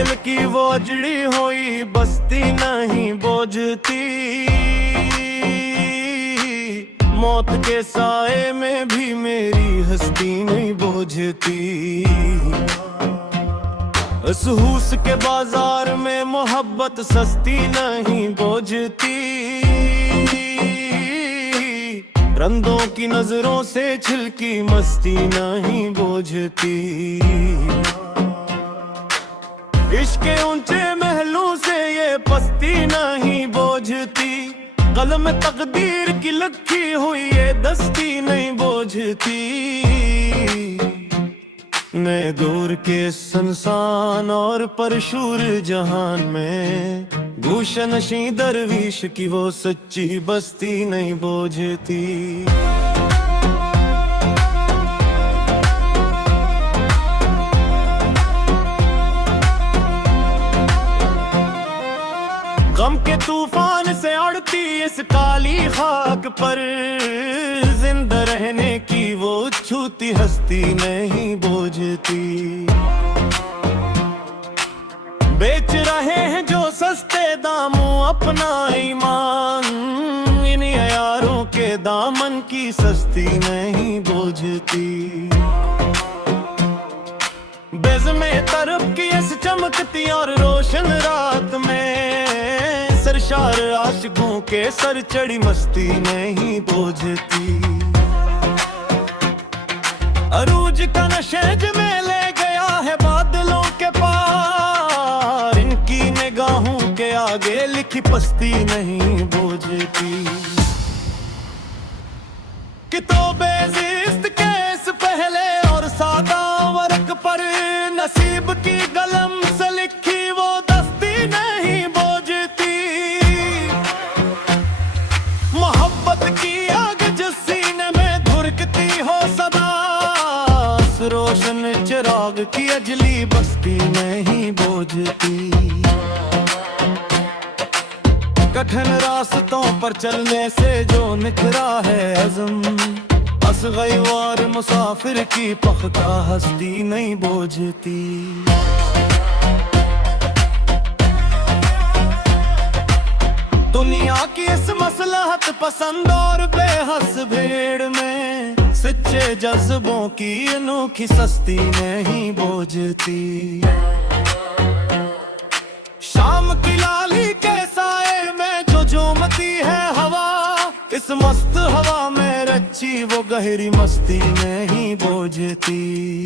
दिल की वो अजड़ी हुई बस्ती नहीं बोझती, मौत के साए में भी मेरी हस्ती नहीं बोझती। इस हुस के बाजार में मोहब्बत सस्ती नहीं बोझती, रंदों की नजरों से छिलकी मस्ती नहीं बोझती। इश्क के ऊंचे महलों से ये पस्ती नहीं बोझती, कलम तकदीर की लिखी हुई ये दस्ती नहीं बोझती। मैं दूर के संसान और परशूर जहान में गूशनशी दरवीश की वो सच्ची बस्ती नहीं बोझती। गम के तूफान से अड़ती इस काली खाक पर, जिंदा रहने की वो छूती हस्ती नहीं बोझती। बेच रहे हैं जो सस्ते दामों अपना ईमान, इन यारों के दामन की सस्ती नहीं बोझती। बेज़मे तरफ की इस चमकती और रोशन रात में, सरशार आशिकों के सर चढ़ी मस्ती नहीं बोझती। अरूज का नशेज में ले गया है बादलों के पार, इनकी निगाहों के आगे लिखी पस्ती नहीं बोझती। किताबे ज़िस्त के इस पहले और सादा वर्क पर, नसीब की कलम से लिखी वो दस्ती नहीं बोझती। मोहब्बत की आग जिस सीने में धुरकती हो सदा, रोशन चिराग की अजली बस्ती नहीं बोझती। कठिन रास्तों पर चलने से जो निखरा है अज़म, असग़ैवार मुसाफिर की पख्ता हस्ती नहीं बोझती। दुनिया की इस मसलहत पसंद और बेहस भीड़ में, सच्चे जज्बों की अनोखी सस्ती नहीं बोझती। शाम की लाली के साए में जो झूमती है हवा, इस मस्त हवा में रची वो गहरी मस्ती नहीं बोझती।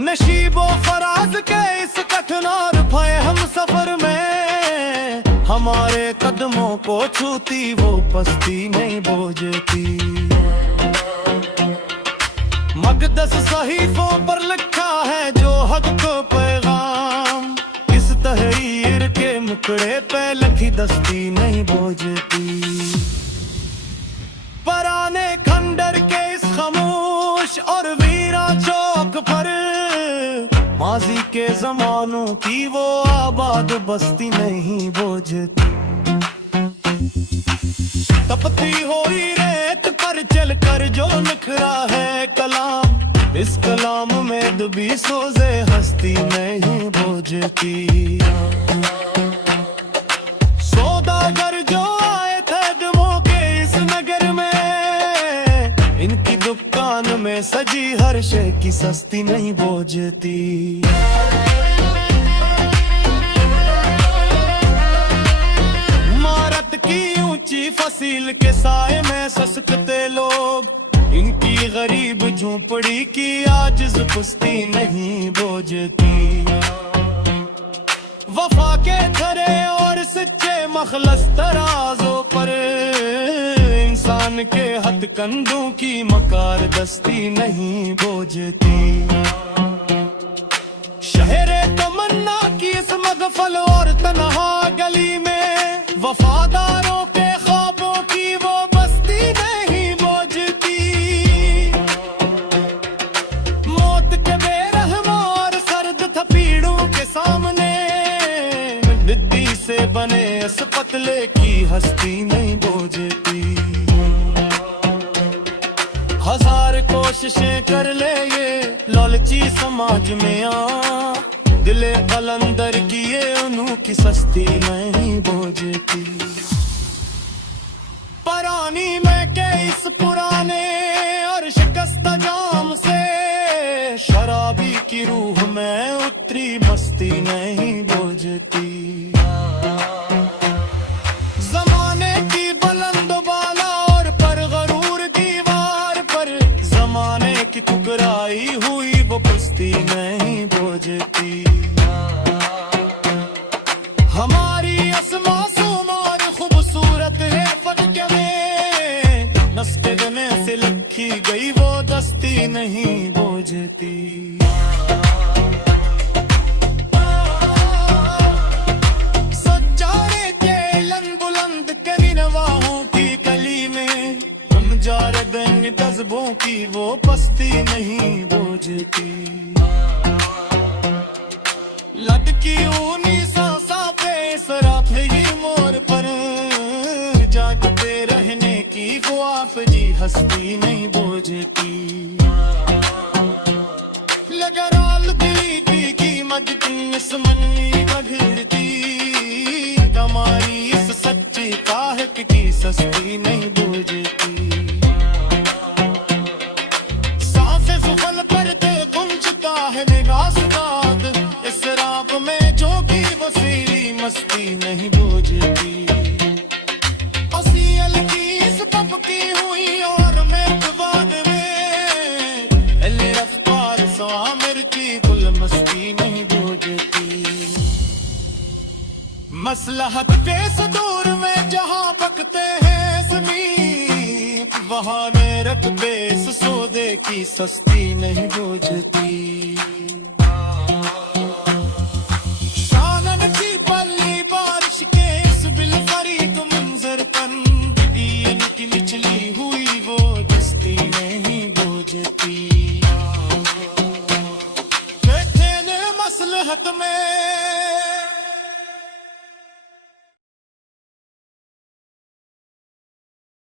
नशीबो फराज के इस कठिन और भय हम सफर में, हमारे कदमों को छूती वो पस्ती नहीं बोझती। मक़दस सहीफों पर लिखा है जो हक को पैगाम, इस तहरीर के मुकड़े पे लिखी दस्ती नहीं बोझती। पराने खंडर के इस खामोश और वीरा चौक पर, माजी के जमानों की वो आबाद बस्ती नहीं बोझती। तपती हुई रेत पर चलकर जो निखरा है कलाम, इस कलाम में दुबी सोजे हस्ती नहीं बोझती। सौदागर जो आए थे दमों के इस नगर में, इनकी दुकान में सजी हर शे की सस्ती नहीं बोझती। इमारत की ऊंची फसील के साए में ससकते लोग, इनकी गरीब झोंपड़ी की आजिज़ पुस्ती नहीं बोझती। वफा के खरे और सच्चे मखलस तराजों पर, इंसान के हथकंडों की मकार दस्ती नहीं बोझती। शहरे तमन्ना की इस मगफल और तन्हा गली में, वफादारों के ख्वाबों की वो बस्ती नहीं बोझती। मौत के बेरहम और सर्द थपीड़ों के सामने, दिद्दी से बने इस पतले की हस्ती नहीं बोझती। हजार कोशिशें कर ले ये लालची समाज में आ, दिले कलंदर की ये अनोखी सस्ती नहीं बोझती। परानी में के इस पुराने और शिकस्त जाम से शराबी की रूह में उतरी मस्ती नहीं बोझती। जमाने की बुलंद बाला और पर गरूर दीवार पर जमाने की ठुकराई हुई वो कुश्ती नहीं बोझती। हमारी मासूम और खूबसूरत है फर्क में, नस्के में से लिखी गई वो दस्ती नहीं बोझती। सज्जारे के लन बुलंद करी नवाहों की कली में हम जा रहे जज्बों की वो पस्ती नहीं बोझती। लटकी ऊनी सांसा पे सराफ ही मोर पर जागते रहने की वो आप जी हस्ती नहीं बोझती। लगराल दिली की मजदी इस मन्नी बघड़ती, कमाई इस सच्ची काहक की सस्ती नहीं बोझती। सांसें सुफल पर ते कुंजता है निगाह सुदाद, इस रात में जो की वसीली मस्ती नहीं बोझती। असील की इस पपकी हुई और मेहतबाद में एले रफ्तार स्वामिर की गुल मस्ती नहीं बोझती। मसलहत के सदूर में जहाँ पकते हैं समी, वहाँ मेरठ बेस सौदे की सस्ती नहीं बोझती। शानन की पल्ली बारिश के इस बिलफरीक मंजर पर दीन की निचली हुई वो दस्ती नहीं बोझती। बैठे ने मसलहत में